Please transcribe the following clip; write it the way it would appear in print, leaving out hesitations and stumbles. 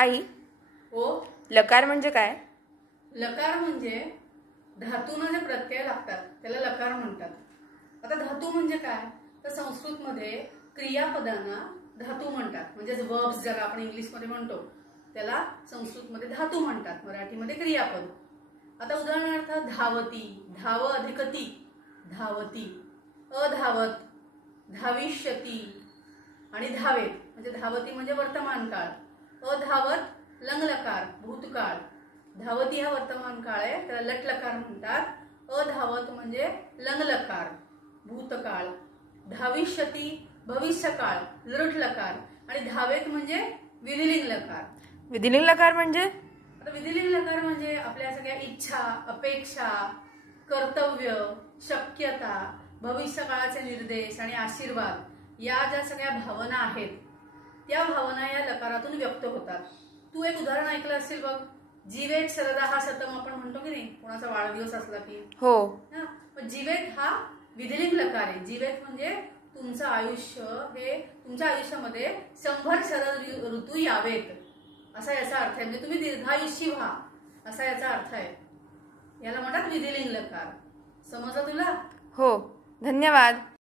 आई, ओ लकार म्हणजे काय? लकार म्हणजे धातूंना जे प्रत्यय लागतात त्याला लकार म्हणतात। आता धातू म्हणजे काय, तर संस्कृतमध्ये क्रियापदांना धातू म्हणतात, म्हणजे वर्ब्स ज्याला आपण इंग्लिशमध्ये म्हणतो त्याला संस्कृतमध्ये धातू म्हणतात, मराठीमध्ये क्रियापद। आता उदाहरणार्थ धावती, धाव अधिक ती, धावती, अधावत, धाविष्यती आणि धावेत म्हणजे धावती म्हणजे वर्तमान काळ, अधावत लंगलकार भूतकाळ, धावती हा वर्तमान काळ आहे त्याला लटलकार म्हणतात, अधावत म्हणजे लंगलकार भूतकाळ, धाविष्यती भविष्यकाळ लृटलकार आणि धावेत म्हणजे विधिलिंग लकार। विधिलिंग लकार म्हणजे? आता विधिलिंग लकार म्हणजे आपल्या सगळ्या इच्छा, अपेक्षा, कर्तव्य, शक्यता, भविष्यकाळाचे निर्देश आणि आशीर्वाद या ज्या सगळ्या भावना आहेत त्या भावना या लकारातून व्यक्त होतात। तू एक उदाहरण ऐकलं असेल बघ, जीवेत शरदा हा शतम आपण म्हणतो की नाही, कोणाचा वाढदिवस असला की। हो। पण जीवेत हा विधिलिंग लकार आहे। जीवेत म्हणजे तुमचं आयुष्य हे तुमच्या आयुष्यामध्ये 100 शरद ऋतू यावेत असा याचा अर्थ आहे, म्हणजे तुम्ही दीर्घायुष्यी व्हा असा याचा अर्थ आहे। याला म्हणतात विधिलिंग लकार। समजलं तुला? हो, धन्यवाद।